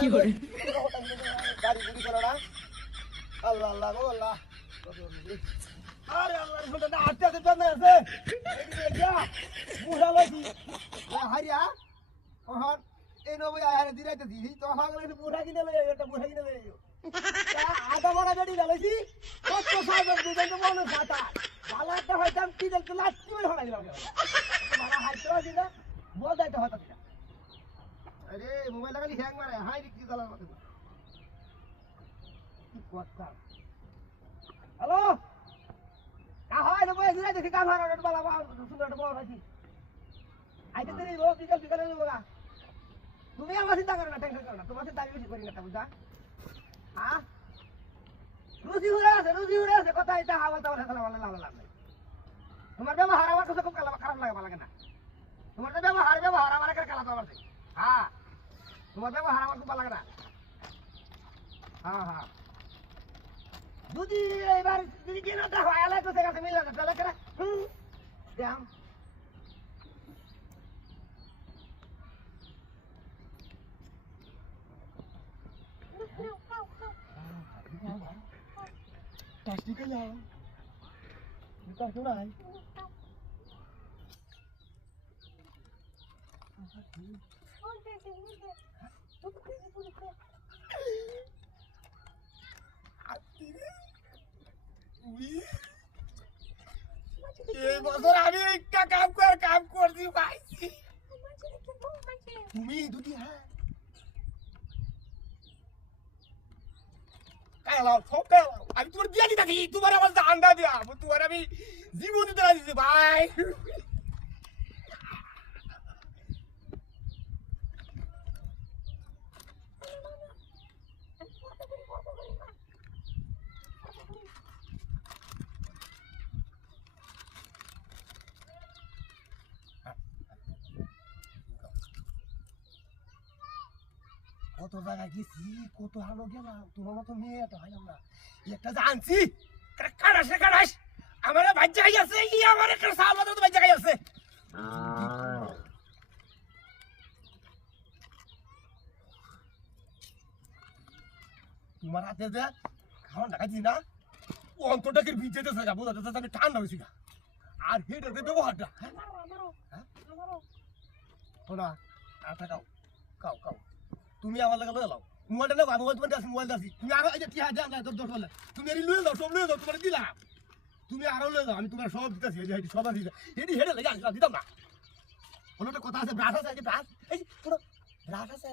কি করে গাড়ি গুড়ি চলে না আল্লাহ আল্লাহ আল্লাহ আরে আল্লাহ শুনতে আটটা দিতে না আছে বুড়া লাগি হারিয়া ওহন এই নবই আরে দিরাইতে দিই তো হাগলে বুড়া কিনে লই এটা বুড়া কিনে লই আধা বড় গাড়ি লাগাইছি কত সাইজ দুজন তো মনে সাতা ভালো একটা হইতাম কি দেখতে লাস্ট করে হলাই দিলাম মারা হাইতো দিলা বল দাইতে হতো আরে মোবাইল লাগালি হ্যাং মারে হাই রিক্সি চালার মত কি কথা হ্যালো কা হয় না বই দিরা দেখি কাম হারা বালা বা সুন্দর একটা বড় হইছি আইতে দেরি রো বিকাল বিকালে বলা তুমি আমার চিন্তা করো না টেনশন করো না তোমার চিন্তা আমি বেশি করি না তা বুঝা হ্যাঁ রুজি উড়ে আছে কথা এটা হাওয়া তাওয়া খেলা ভালো লাভ নাই তোমার ব্যবহার আমার কাছে খুব খারাপ লাগে ভালো লাগে না তোমার তো ব্যবহার আমার কাছে খারাপ আমার হ্যাঁ তোমার ব্যবহার আমার খুব ভালো লাগে না হ্যাঁ হ্যাঁ যদি এবার যদি কেন তা হয় আলাই তো কাছে মিলে না তাহলে কেন দাম Pasti ka lang. Kita tunay. ये बसर आम्ही इतका काम करती पाहिजे तुम्ही दुधी हा काय लाव ठोक काय लाव আমি তোমার দিয়া দি থাকি তোমার আমার আন্ডা দিয়া তোমার আমি জীবন দিতে দিছি ভাই কত জায়গায় গেছি কত হালো গেলাম তোমার মতো মেয়ে তো হয় না একটা জানছি কাটাস আমার বাচ্চা গাই আছে ই আমার একটা সাল মতো বাচ্চা গাই আছে তোমার হাতে যে খাওয়া দেখাচ্ছি না অন্তরটাকে ভিজেতে যাবো যাতে আমি ঠান্ডা হয়েছি না আর হেঁটে ব্যবহারটা শোনা আটা কাও তুমি আমার লাগে লয়ে লাও মোবাইলটা নাও আমি তোমার কাছে মোবাইল দাসি তুমি আরো এই যে টিহা দাও না দশ বলে তুমি এরি লয়ে দাও সব লয়ে দাও তোমার দিলাম তুমি আরো লয়ে দাও আমি তোমার সব দিতেছি এই যে সব দিতে এডি হেডে লাগে দিতাম না কোনো একটা কথা আছে ব্রাশ আছে এই পুরো ব্রাশ আছে